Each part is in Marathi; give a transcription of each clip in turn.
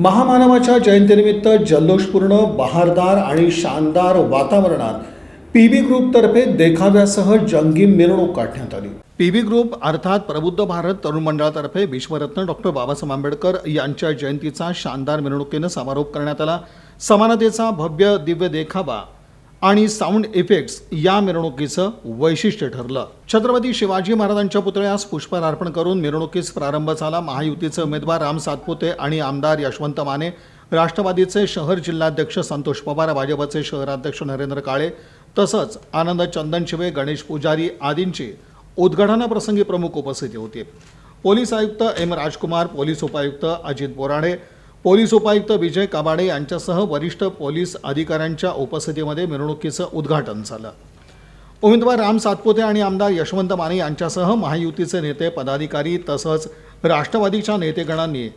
महामानवाच्या जयंतीनिमित्त जल्लोषपूर्ण बहारदार आणि शानदार वातावरणात पी बी ग्रुपतर्फे देखाव्यासह जंगी मिरवणूक काढण्यात आली. पी बी ग्रुप अर्थात प्रबुद्ध भारत तरुण मंडळातर्फे विश्वरत्न डॉक्टर बाबासाहेब आंबेडकर यांच्या जयंतीचा शानदार मिरवणुकीनं समारोप करण्यात आला. समानतेचा भव्य दिव्य देखावा आणि साऊंड इफेक्ट्स या मिरवणुकीचं वैशिष्ट्य ठरलं. छत्रपती शिवाजी महाराजांच्या पुतळ्यास पुष्पहार अर्पण करून मिरवणुकीस प्रारंभ झाला. महायुतीचे उमेदवार राम सातपुते आणि आमदार यशवंत माने राष्ट्रवादीचे शहर जिल्हाध्यक्ष संतोष पवार भाजपचे शहराध्यक्ष नरेंद्र काळे तसंच आनंद चंदन शिवे गणेश पुजारी आदींची उद्घाटनाप्रसंगी प्रमुख उपस्थिती होती. पोलीस आयुक्त एम राजकुमार पोलीस उपायुक्त अजित बोराडे पोलीस उपायुक्त विजय काबाडे यांच्यासह वरिष्ठ पोलीस अधिकाऱ्यांच्या उपस्थितीमध्ये मिरवणुकीचं उद्घाटन झालं. उमेदवार राम सातपुते आणि आमदार यशवंत माने यांच्यासह महायुतीचे नेते पदाधिकारी तसंच राष्ट्रवादीच्या नेतेगणांनी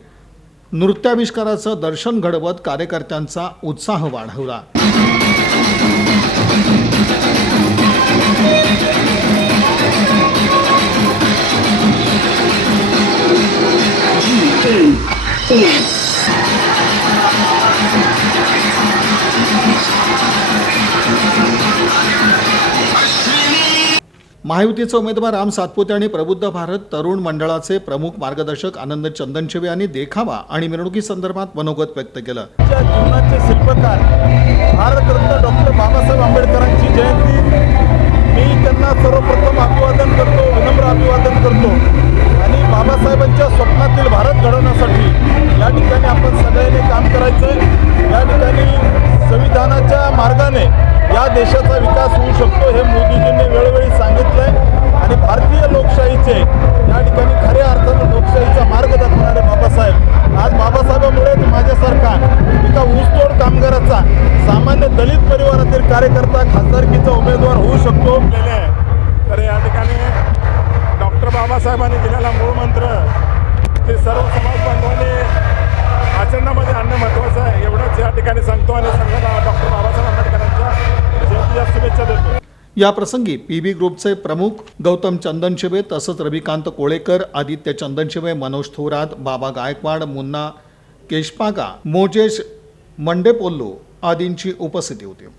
नृत्याविष्काराचं दर्शन घडवत कार्यकर्त्यांचा उत्साह वाढवला. महायुतीचे उमेदवार राम सातपुते आणि प्रबुद्ध भारत तरुण मंडळाचे प्रमुख मार्गदर्शक आनंद चंदनशिवे यांनी देखावा आणि मिरवणुकीसंदर्भात मनोगत व्यक्त केलं. जीवनाचे शिल्पकार भारतरत्न डॉक्टर बाबासाहेब आंबेडकरांची जयंती. मी त्यांना सर्वप्रथम अभिवादन करतो विनम्र अभिवादन करतो. आणि बाबासाहेबांच्या स्वप्नातील भारत घडवण्यासाठी या ठिकाणी आपण सगळ्यांनी काम करायचं आहे या ठिकाणी संविधानाच्या मार्गाने या देशाचा विकास होऊ शकतो हे एका ऊसतोड कामगाराचा सामान्य दलित परिवारातील कार्यकर्ता खासदारकीचा उमेदवार होऊ शकतो. दिलेले आहे तर या ठिकाणी डॉक्टर बाबासाहेबांनी दिलेला मूळ मंत्र ते सर्व समाज बांधवांनी आचरणामध्ये आणणं महत्त्वाचं आहे. एवढंच या ठिकाणी सांगतो आणि सगळ्यांना डॉक्टर बाबासाहेब आंबेडकरांच्या जयंतीच्या शुभेच्छा देतो. या प्रसंगी पी बी ग्रुपचे प्रमुख गौतम चंदनशिवे तसंच रविकांत कोळेकर आदित्य चंदनशिवे मनोज थोरात बाबा गायकवाड मुन्ना केशपागा मोजेश मंडेपोल्लो आदींची उपस्थिती होती